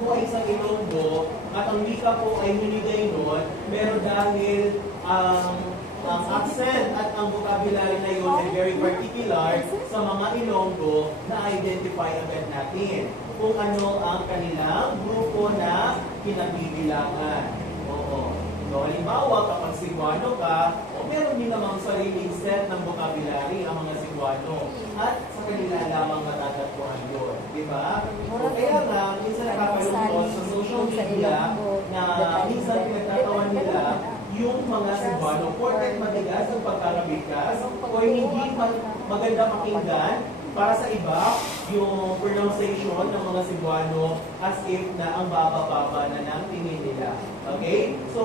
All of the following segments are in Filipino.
po ay sa Ilonggo at ang wika po ay Hinigay nun, pero dahil ang accent at ang vocabulary na yun ay very particular sa mga Ilonggo, na-identify agad natin kung ano ang kanilang grupo na kinagbibilangan. Oo. So, halimbawa, kapag Cebuano ka, meron din namang sariling set ng vocabulary ang mga Cebuano. At sa kanila lamang matatagpuan yun. Di ba? So, kaya nga, minsan nakakalungkot sa social media na minsan pinagtatawan nila yung mga Cebuano, porket matigas ang pagkakabigkas o hindi maganda pakinggan. Para sa iba, yung pronunciation ng mga Cebuano as if na ang baba-baba na ng tingin nila. Okay? So,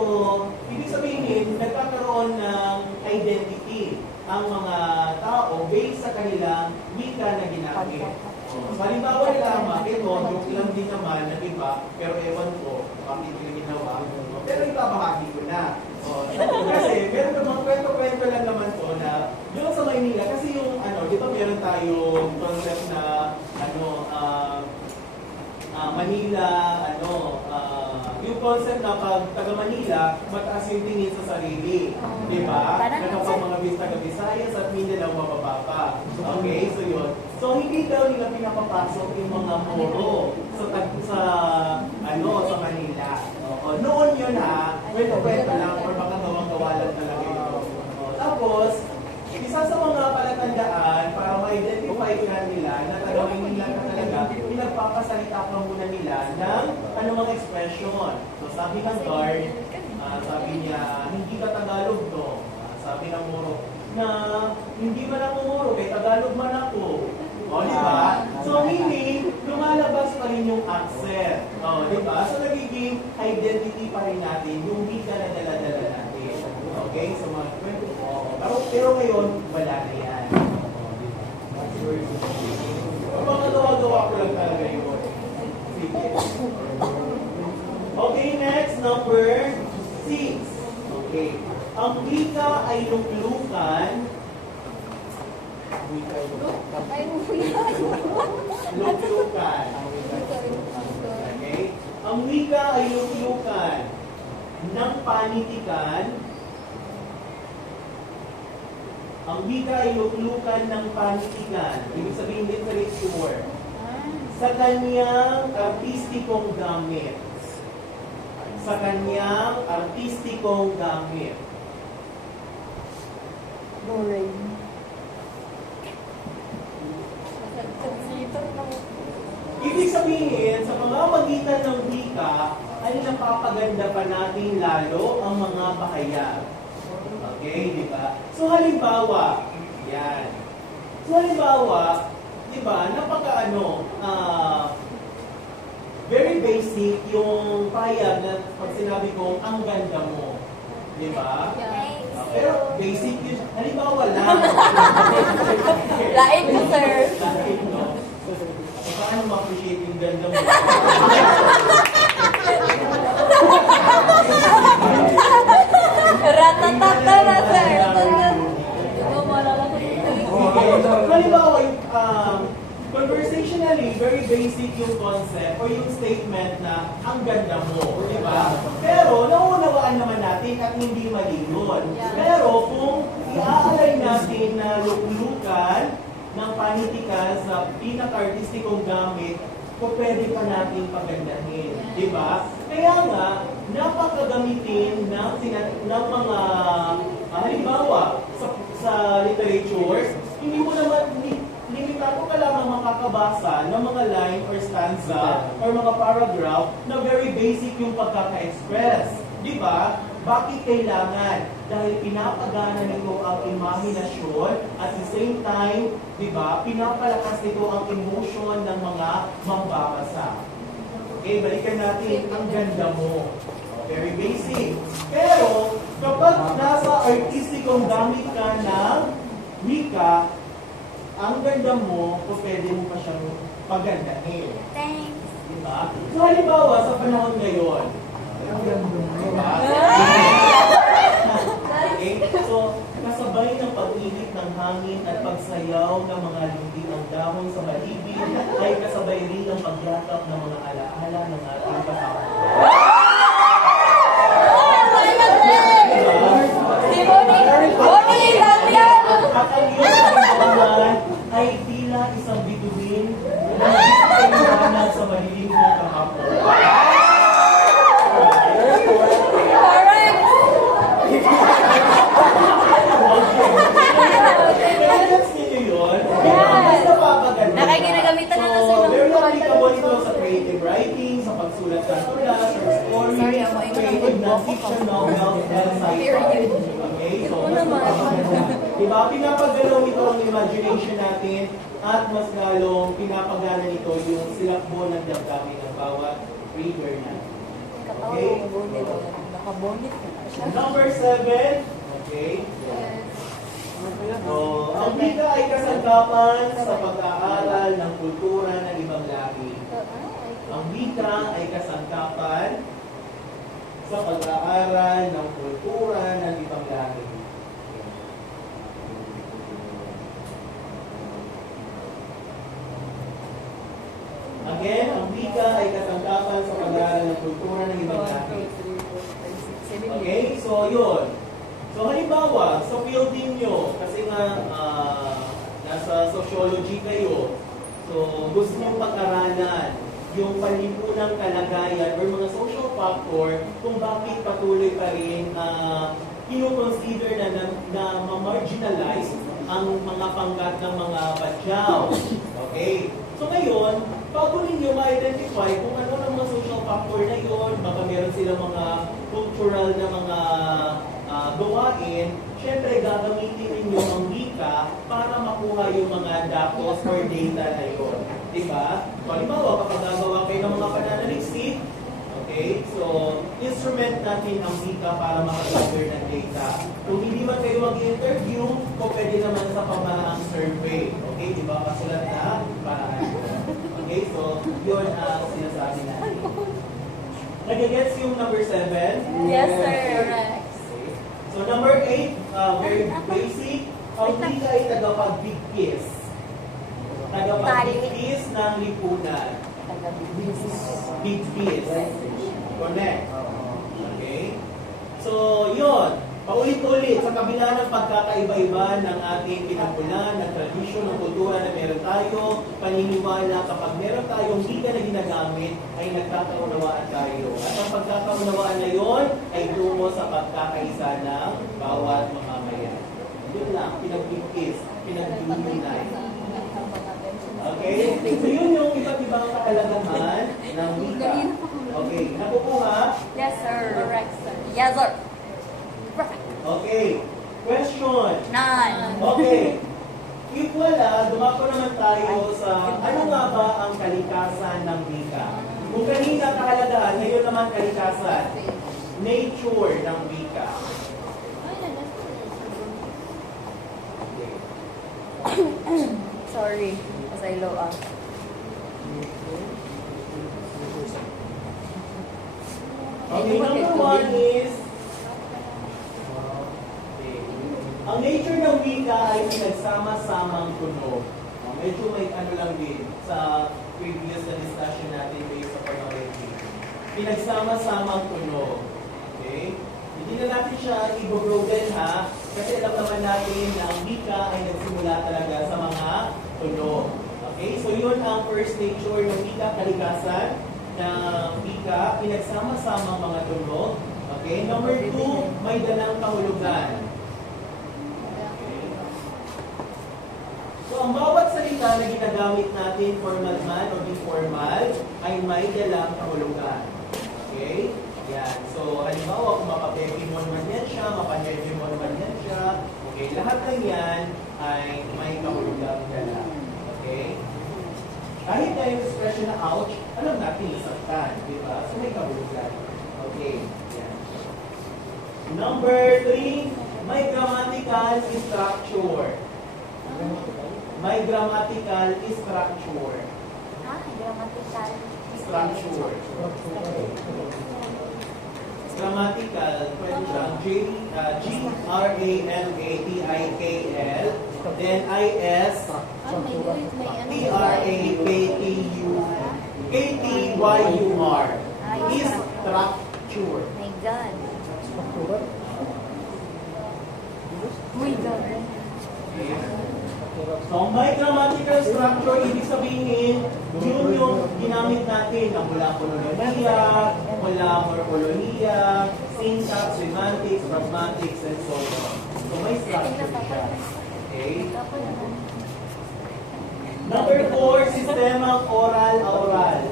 ibig sabihin, nagkakaroon ng identity ang mga tao based sa kanilang wika na ginamit. So, halimbawa nila, ito, joke lang din naman ng iba, pero ewan ko, bakit yung ginawa. Pero ibabahagi ko na. Kasi meron namang kwento-kwento lang naman to na doon sa Maynila, kasi yung di ba meron tayong concept na Manila, yung concept na pag taga Manila, mataas yung tingin sa sarili. Di ba? Na kapag mga taga-Visayas at Mindanao mabababa. Okay, so yun. So hindi daw nila pinapapasok yung mga moro sa Manila. Noon yun ha, kwento-kwento lang or baka gawang-gawa lang talaga yun. Tapos, isa sa mga palatandaan para ma-identify ka nila na taga-Maynila ka talaga, pinagpapasalita ka muna nila ng anumang expression. So sabi ng guard, sabi niya, hindi ka Tagalog to. Sabi ng Moro, na hindi man ako Moro, kay Tagalog man ako. O, di ba? So, meaning, lumalabas pa rin yung accent. O, di ba? So, nagiging identity pa rin natin yung wika na dala-dala natin. Okay? So, mga kwento po. Pero ngayon, wala na yan. Mga gawa-gawa ko lang talaga yun. Sige. Okay, next, number 6. Okay. Ang wika ay luklukan. Luklukan. Okay? Ang wika ay luklukan ng panitikan. Ang wika ay luklukan ng panitikan. Ibig sabihin literature. Sa kanyang artistikong gamit. Sa kanyang artistikong gamit. Ibig sabihin, sa pamamagitan ng wika, ay napapaganda pa natin lalo ang mga bahayag. Okay, di ba? So halimbawa, yan. So halimbawa, di ba, very basic yung payag na pag sinabi kong ang ganda mo. Di ba? Pero basic yun. Halimbawa lang. Lain ko, sir. Lain, no? Paano ma-appreciate yung ganda mo? Ratatata na, sir. Halimbawa, conversationally, very basic yung concept or yung statement na ang ganda mo, di ba? Pero nauunawaan naman natin at hindi mali yun. Pero kung i-aalay natin na luklukan ng panitikan sa pinaka-artistikong gamit, kung pwede pa natin pagandahin, di ba? Kaya nga, napakagamitin ng mga halimbawa sa literature, hindi mo naman limitado ka lamang makakabasa ng mga line or stanza or mga paragraph na very basic yung pagkaka-express. Di ba? Bakit kailangan? Dahil pinapagana nito ang imahinasyon at the same time, di ba, pinapalakas nito ang emotion ng mga mambabasa. Okay, balikan natin ang ganda mo. Very basic. Pero, kapag nasa artistikong gamit ka ng wika, ang ganda mo, o pwede mo pa siyang pagandahin. Thanks. Diba? So, halimbawa, sa panahon ngayon, diba? Okay? So, kasabay ng pag-init ng hangin at pagsayaw ng mga lindi ng dahon sa malibig, ay kasabay rin ang pagyakap ng mga alaala ng ating pagsulat ng tula, or story, Sorry, ako, ikaw lang creative po. non-fiction novels, and sci-fi. Period. Okay, so Ito mas naman. mapapaganda. Diba, pinapagalaw nito ang imagination natin at mas lalong pinapagana nito yung silakbo ng damdamin ng bawat reader natin. Okay? Nakabonit na siya. Number 7, okay? So, ang wika ay kasangkapan sa pag-aaral ng kultura ng ibang lahi. Ang wika ay kasangkapan sa pag-aaral ng kultura ng ibang lahi. Again, ang wika ay kasangkapan sa pag-aaral ng kultura ng ibang lahi. Okay, so yun. So halimbawa, sa field ninyo, kasi nga nasa sociology kayo, so gusto nyo pag-aralan yung panlipunang kalagayan or mga social factor kung bakit patuloy pa rin kino-consider na ma-marginalize ang mga pangkat ng mga badyaw. Okay? So ngayon, bago ninyo ma-identify kung ano ang mga social factor na yun, baka meron silang mga cultural na mga gawain, syempre gagamitin ninyo ang wika para makuha yung mga datos or data na yun. Diba? So, halimbawa, kapag gagawa kayo ng mga pananaliksik, okay, so instrument natin ang wika para makagather ng data. Kung hindi man kayo mag-interview, o pwede naman sa pamahang survey. Okay, di ba? Kasulat na paraan. Okay, so yun ang sinasabi natin. Nag-gets yung number 7? Yes, sir. Correct. Okay. So number 8, very basic. Ang wika ay tagapagbigkis. Tagapagbigkis ng lipunan. Bigkis. Connect. Okay? So, yun. Paulit-ulit, sa kabila ng pagkakaiba-iba ng ating pinagmulan, ng tradisyon, ng kultura na meron tayo, paniniwala, kapag meron tayong wika na ginagamit, ay nagkakaunawaan tayo. At ang pagkakaunawaan na yun ay tungo sa pagkakaisa ng bawat mamamayan. Yun lang, pinagbigkis, pinag-unite. Okay? So yun yung iba't ibang kahalagahan ng wika. Okay, nakukuha? Yes, sir. Correct, sir. Yes, sir. Okay. Question. None. Okay. If wala, dumako naman tayo sa ano nga ba ang kalikasan ng wika? Kung kanina kahalagahan, ngayon naman kalikasan. Nature ng wika. Sorry. Kasi low up. Okay, number 1 is ang nature ng wika ay pinagsama-samang tunog. Medyo may ano lang din sa previous na discussion natin based sa phonology. Pinagsama-samang tunog. Okay? Hindi na natin siya i-broken ha, kasi alam naman natin na ang wika ay nagsimula talaga sa mga tunog. Okay? So yun ang first nature ng wika, kalikasan na wika, pinagsama-samang mga tunog. Okay? Number 2, may dalang kahulugan. So, ang bawat salita na ginagamit natin, formal man o informal, ay may dalang kahulugan. Okay? Yan. So, halimbawa, kung mapapekimon man yan siya, mapanedimon man yan siya, okay, lahat ng yan ay may kahulugan dala. Okay? Kahit na yung expression na ouch, alam natin nasaktan, di ba? So, may kahulugan. Okay. Yan. Number 3, may grammatical structure. May grammatical structure. Grammatical. Structure. Grammatical, pwede siyang G-R-A-M-A-T-I-K-L, then I-S, T-R-A-K-T-U-K-T-Y-U-R. Is structure. My God. My God. So, may grammatical structure, ibig sabihin, yun yung ginamit natin na mula phonologia, mula morphologia, syntax, semantics, pragmatics, and so on. So, may structure siya. Okay? Number 4, sistemang oral-oral.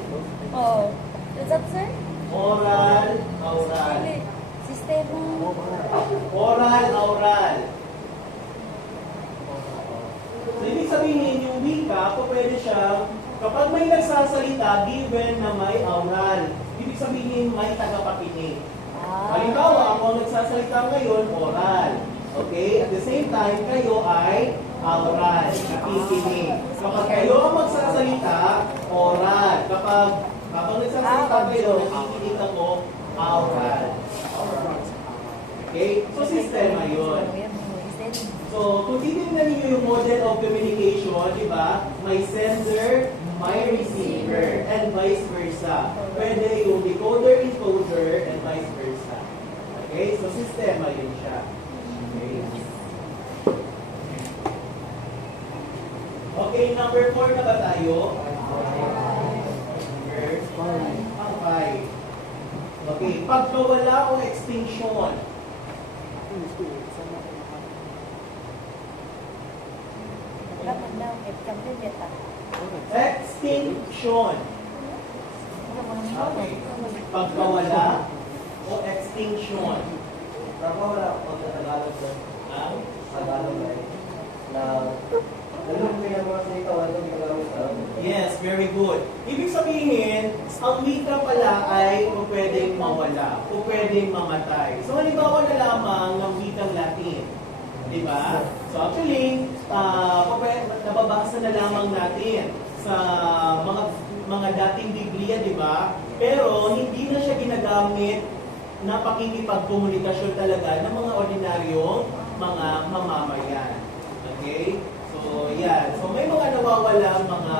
Oh. What's up, sir? Oral, oral. Sistema. Oral, oral. So, ibig sabihin, yung wika, po pwede siya, kapag may nagsasalita, given na may oral. Ibig sabihin, may tagapakinig. Halimbawa, ako ang nagsasalita ngayon, oral. Okay? At the same time, kayo ay oral, nakikinig. Kapag kayo ang magsasalita, oral. Kapag nagsasalita kayo, nakikinig ako, oral. Okay? So, sistema yun. So, kung titignan niyo yung model of communication, di ba? May sender, may receiver, and vice versa. Pwede yung decoder, encoder, and vice versa. Okay? So, sistema yun siya. Okay? Okay, number 4 na ba tayo? Number 5. Okay, pagkawala o extinction. Extinction. Okay. Pagkawala o extinction. Pagkawala o Tagalog doon. Ang Tagalog ay na alam mo yung mga salita wala yung Tagalog. Yes, very good. Ibig sabihin, ang wika pala ay kung pwedeng mawala, kung pwedeng mamatay. So, halimbawa na lamang ng wikang Latin. Di ba? So, actually, nababasa na lamang natin sa mga dating Biblia, di ba? Pero, hindi na siya ginagamit na pakikipagkomunikasyon talaga ng mga ordinaryong mga mamamayan. Okay? So, yan. So, may mga nawawalang mga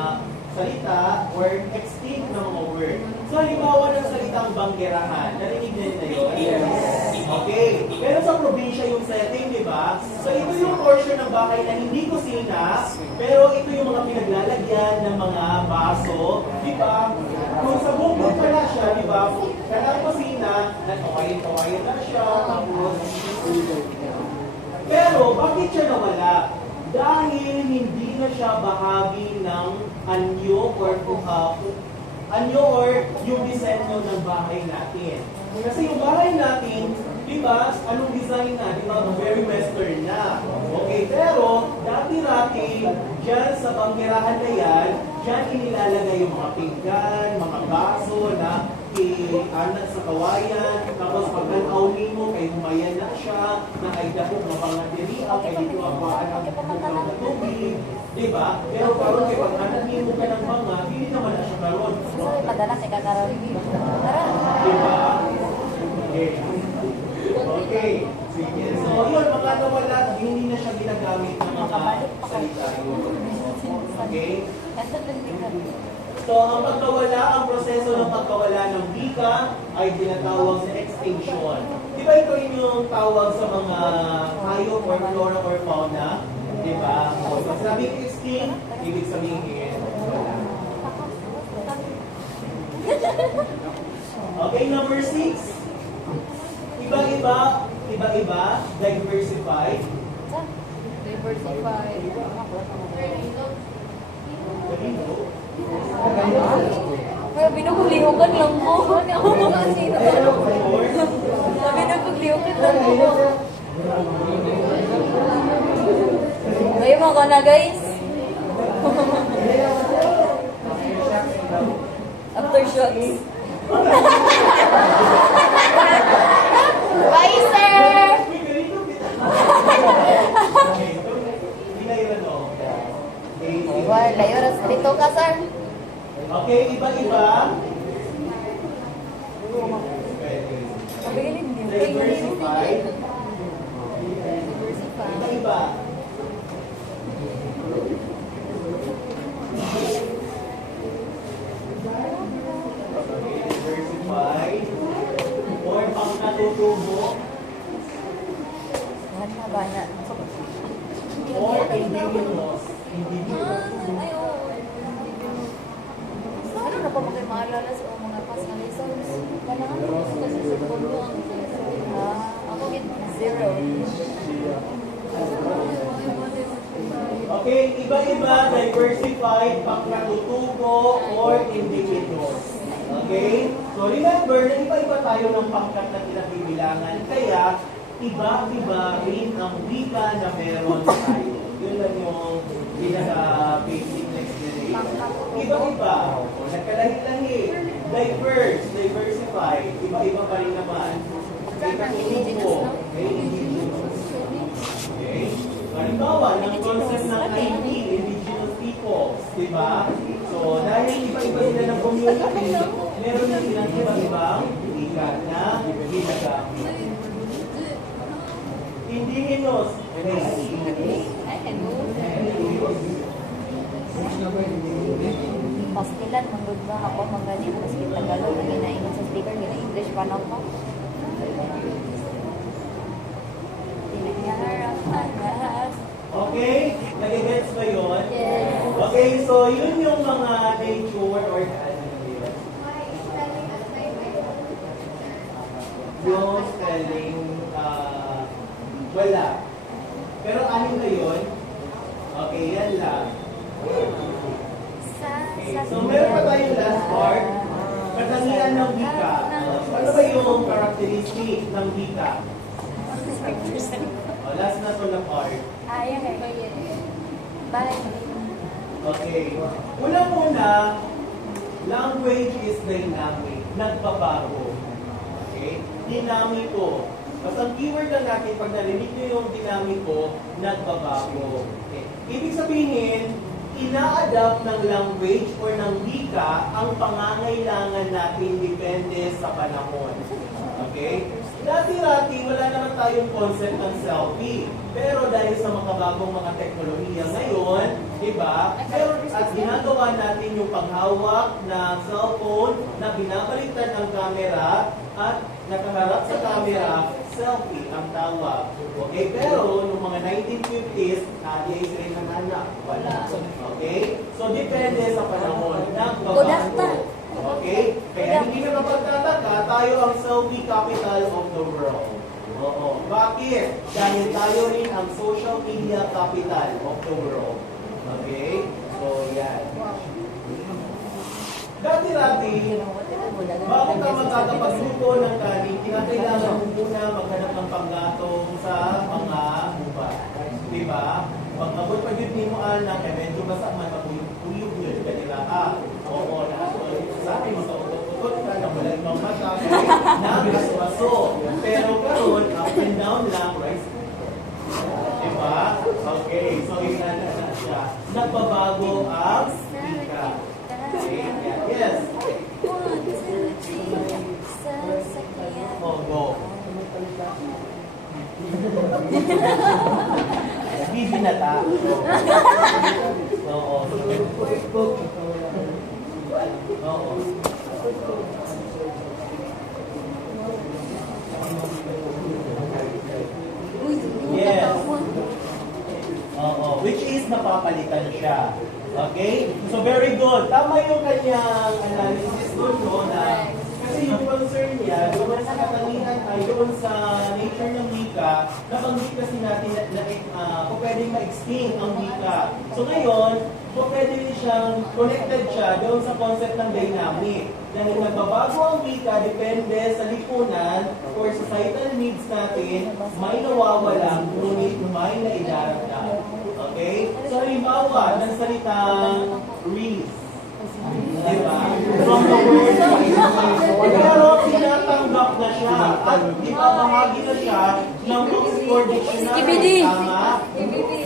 salita or extinct na mga word. So, halimbawa ng salitang banggerahan. Narinig na yun? Yes. Okay. Pero sa probinsya yung setting, di ba? So, ito yung portion ng bahay na hindi kusina, pero ito yung mga pinaglalagyan ng mga baso. Di ba? Kung sa bukod pala siya, di ba? Kanang kusina, nagkawain-kawain na siya, tapos pero, bakit siya nawala? Dahil hindi na siya bahagi ng anyo or yung disenyo ng bahay natin. Kasi yung bahay natin, di ba, anong design na? Di ba, very western na. Okay, pero dati-rati, dyan sa banggerahan na yan, dyan inilalagay yung mga pinggan, mga baso na anak sa kawayan, tapos pag nag-awning mo, kay humayan na siya, na ay dahil na mga diriya, kay dito ang ang bukaw na tubig, di ba? Pero karon kay pag anangin mo ka ng mga, hindi naman na siya karon. Sorry, padala kay kakaroon. Tara. Di ba? Okay. Okay. Sige. So, yun, mga nawala, hindi na siya ginagamit ng mga salita yun. Okay? So, ang pagkawala, ang proseso ng pagkawala ng wika ay tinatawag na extinction. Di ba ito yung tawag sa mga hayop or flora or fauna? Di ba? O, pag sabing extinct, ibig sabihin, wala. Okay, number 6. Iba-iba, diversified. Diversify. Kaya binukulihukan lang po. Ako mga sino. Binukulihukan lang po. Ngayon mo ko na guys. Aftershocks. Bye, sir! Well, layo ras dito ka, sir. Okay, iba-iba. Pabilin din. Diversified. Diversify. Iba-iba. Diversified. Or pang natutubo. Ano ba na? Or indigenous. Indigenous. Ano na pa mga maalala sa mga pasalisons? Kailangan mo kasi sa puno ang ako get 0. Okay, iba-iba, diversified, pang natutubo, or indigenous. Okay? So remember, na iba-iba tayo ng pangkat na pinagbibilangan. Kaya, iba-iba rin ang wika na meron tayo. Yun lang yung pinaka-basic na explanation. Iba-iba. O, nagkalahi-lahi. Diverse, diversified. Iba-iba pa rin naman. Indigenous. Okay, indigenous. Okay? Halimbawa, ng concept ng ID, indigenous peoples, di ba? So, dahil iba-iba sila ng community, meron na silang iba-ibang ikat na ginagamit. Indigenous. Pastilan, manggod ba ako magaling mas Tagalog na ginaingon sa speaker, gina-English pa na ko. Tinayarap anak. Okay? Nag-gets ba yun? Yes. Okay, so yun yung mga nature or yung spelling, wala. Pero anim na yun? Okay, yan lang. Okay, so meron pa tayong last part. Katangian ng wika. Ano ba yung characteristic ng wika? Last na to na part. Ayan. Bye. Okay. Una-una, language is dynamic. Nagbabago. Okay? Dinamiko. Basta ang keyword lang natin, pag narinig nyo yung dinamiko, nagbabago. Okay? Ibig sabihin, ina-adapt ng language or ng wika ang pangangailangan natin depende sa panahon. Okay? Dati-dati, wala naman tayong concept ng selfie. Pero dahil sa makabagong mga teknolohiya ngayon, di ba? At ginagawa natin yung paghawak ng cellphone na binabaliktad ang camera at nakaharap sa camera, selfie ang tawag. Okay? Pero, noong mga 1950s, nadiayos rin ng anak. Wala. Okay? So, depende sa panahon. Nagbabago. Okay? Kaya hindi na kapagtataka, tayo ang selfie capital of the world. Oo. Bakit? Dahil tayo rin ang social media capital of the world. Okay? So, yan. Dati-dati, bago ka magkakapagluto ng kanin, kinakailangan mo muna maghanap ng panggatong sa mga gubat. Diba? Pag abot pa yun mo anak, medyo masama, maguyog yun. Kanila, oo, sa akin, magkautot-utot ka na wala ibang mata, nakaso-aso. Pero karon up and down lang, right? Diba? Okay, so inana na siya. Nagbabago ang wika. Okay, yes. Oh, go. Bibinata. Oo. Oo. Yes. Oo. Which is napapalitan siya. Okay? So very good. Tama yung kanyang analysis doon, no? Na, kasi yung concern niya, doon sa katangian ay doon sa nature ng wika, nabanggit kasi natin na pwedeng ma-extinct ang wika. So ngayon, pwede rin siyang connected siya doon sa concept ng dynamic. Dahil nagbabago ang wika, depende sa lipunan or societal needs natin, may nawawala, ngunit may naidaragdag. Okay? So halimbawa, ng salitang reef. Diba? From the word pero tinatanggap na siya at ibabahagi na siya ng Oxford Dictionary. Tama?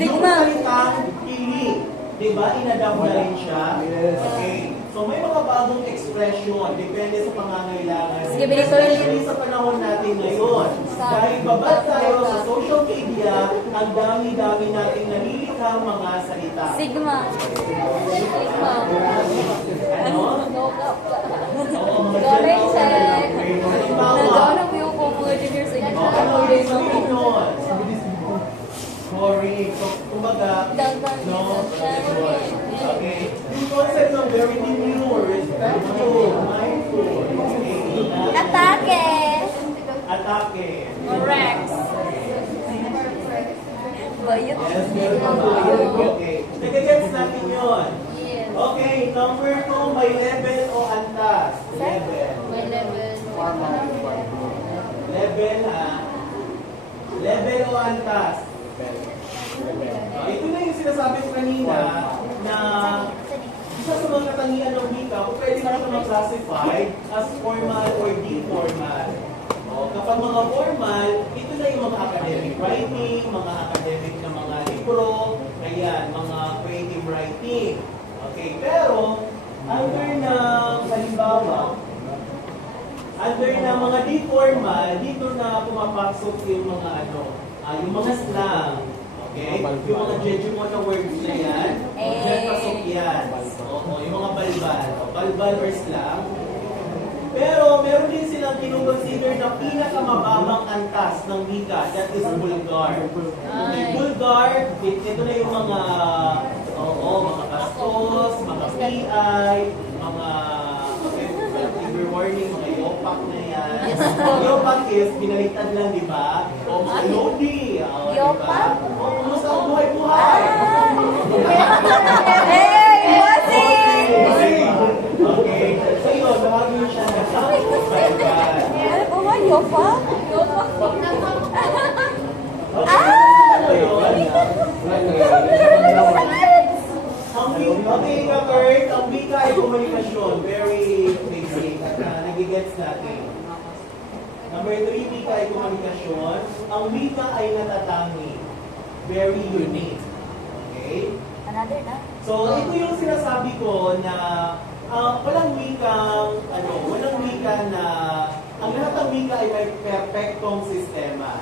Yung salitang pili. Diba? Inadapt na rin siya. Okay. So may mga bagong expression. Depende sa pangangailangan. Especially sa panahon natin ngayon. Dahil babad tayo sa social media, ang dami-dami nating nalilikhang mga salita. Sigma. Ano? Correct check. Halimbawa, Nagawa mo yung mga junior sigma. ano yung sabihin nun? Correct. So, kumbaga, no? Okay. Yung concept ng very demure, respectful, mindful, okay? Atake. Atake. Correct. Bayot. Yes, meron pa ba? Okay. Nagagets natin yun. Yes. Okay, number 2, may level o antas? Level. May level. level ha. Level o antas. Ito na yung sinasabi ko kanina na isa sa mga katangian ng wika, kung pwede na ito mag-classify as formal or informal. Kapag mga formal, ito na yung mga academic writing, mga academic na mga libro, ayan, mga creative writing. Okay, pero under ng halimbawa, under ng mga di formal, dito na pumapasok yung mga yung mga slang. Okay? Yung mga Jeju mo na words na yan, dyan pasok yan. Oo, yung mga balbal. Balbal or slang. Pero meron din silang kinukonsider na pinakamababang antas ng wika, that is vulgar. Okay, vulgar, ito na yung mga mga bastos, mga PI, mga trigger warning, mga yopak na yan. Yopak is binaliktad lang, di ba? O mga lodi. Yopak? O kumusta ang buhay-buhay? Hey, bossing! Okay. So yun, tawagin mo siya na Ano po ba? Yopak? Okay, Kurt, ang wika ay komunikasyon. Very basic. Nagigets natin. Number 3, wika ay komunikasyon. Ang wika ay natatangi. Very unique. Okay? Another na? So, ito yung sinasabi ko na walang wika na ang lahat ng wika ay may perfectong sistema.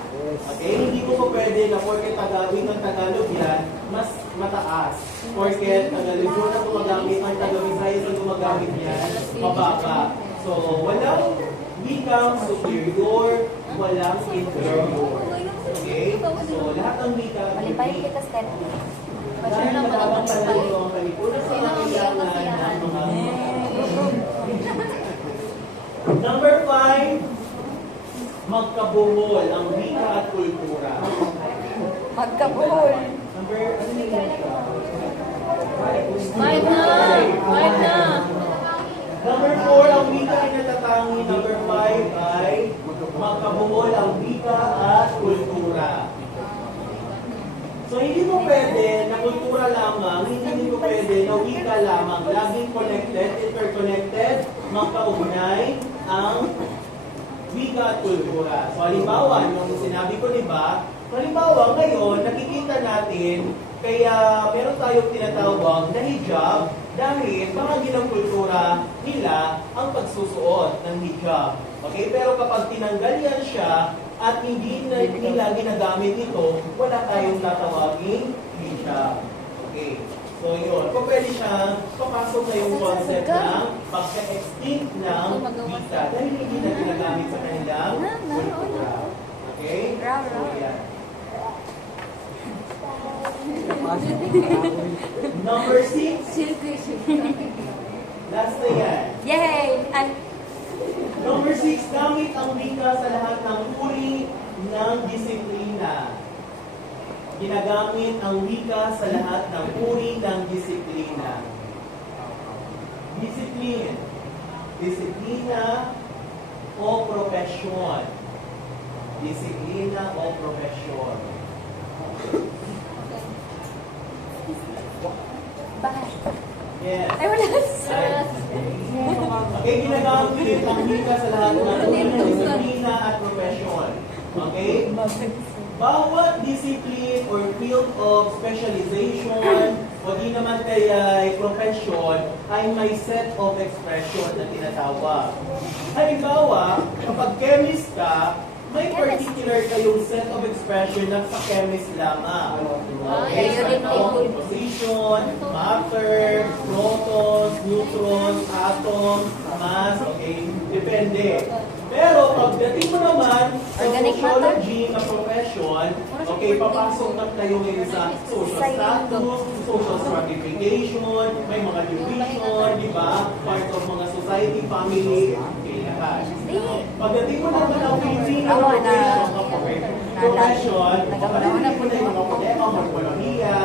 Okay? Hindi ko po pwede na porket Tagalog yan, mas mataas. Porket Tagalog yun na gumagamit, ang Tagalog-Israel na gumagamit yan, mababa. So, walang wikang superior, walang inferior. Okay? So, lahat ng wika Malipayin kita step. dahil matabang talaga ang kalikunan sa kailangan ng mga Number 5, magkabuhol ang wika at kultura. Magkabuhol. Number, ano yun siya? Five na! Number 4, ang wika ay natatangi. Number 5 ay magkabuhol ang wika at kultura. So, hindi mo pwede na kultura lamang, hindi mo pwede na wika lamang. Laging connected, interconnected, magkaugnay ang wika at kultura. So, halimbawa, yung sinabi ko, di ba? Halimbawa, ngayon, nakikita natin, kaya meron tayong tinatawag na hijab dahil bahagi ng kultura nila ang pagsusuot ng hijab. Okay? Pero kapag tinanggal yan siya, at hindi na nila ginagamit ito, wala tayong tatawaging hijab. Okay. So yun, kung pwede siyang papasok na yung concept ng pagka-extinct ng wika dahil hindi na ginagamit sa kanilang kultura. Okay? So yan. Number 6. Last na yan. Yay! Number 6, gamit ang wika sa lahat ng uri ng disiplina. Ginagamit ang wika sa lahat ng uri ng disiplina. Discipline. Disiplina o profesyon. Disiplina o profesyon. Bye. Yes. Ay, wala. Okay, ginagamit ang wika sa lahat ng uri ng disiplina at profesyon. Okay? Bawat discipline or field of specialization o di naman kaya profession ay may set of expression na tinatawag. Halimbawa, kapag chemist ka, may particular kayong set of expression na sa chemist lamang. Okay, composition, matter, protons, neutrons, atoms, mass, okay, depende. Pero pagdating mo naman sa sociology na profession, okay, papasok na tayo ngayon sa social status, social stratification, may mga division, di ba? Part of mga society, family, okay, lahat. Pagdating mo naman ang Filipino profession, pagdating mo na yung mga problema, morphologia,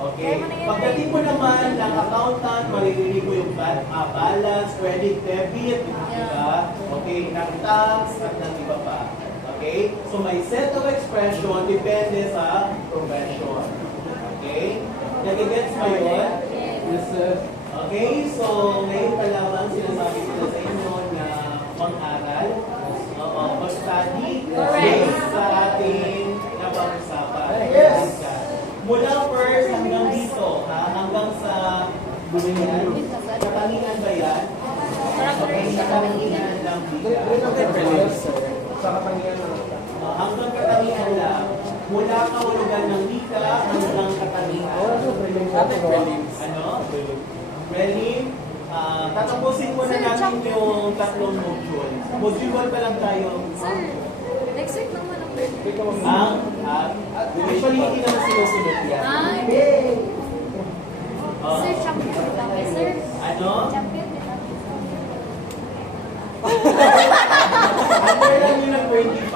okay. Pagdating mo naman ng accountant, maririnig mo yung balance, credit, debit, diba? Okay, ng tax, at ng iba pa. Okay. Okay? So may set of expression depende sa profession. Okay? Nagigets mo yun? Yes, sir. Okay, so ngayon pa lamang sinasabi ko sa inyo na mag-aral, mag-study, based sa ating napag-usapan. Yes. Mula first hanggang dito, ha? Hanggang sa katangian ba yan? Okay, katangian lang dito. Sa katangian na lang. Hanggang katangian lang. Mula kahulugan ng wika hanggang katangian. Ano? Prelim. Tatapusin muna natin yung tatlong module. Module 1 pa lang tayo. Sir, next week naman ang birthday. Usually hindi naman sinusunod yan. Sir, champion lang eh, sir. Ano? Champion din lang. After lang yun ng 25.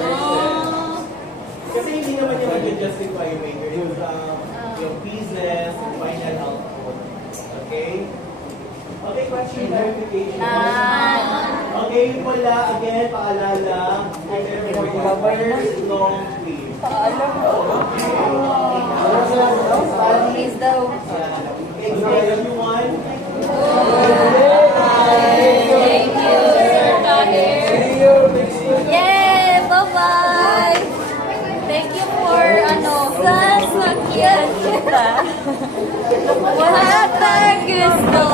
Oh. Kasi hindi naman yung mag-justify yung major. Yung pieces, yung final output. Okay? Okay, question clarification. Okay, wala. Again, paalala. Prepare for your first long quiz. Please daw. Okay, grade everyone. Thank you, Sir Tahir. See you next week. Yeah, bye-bye. Thank you for, sasakyan kita. Wala tayong gusto.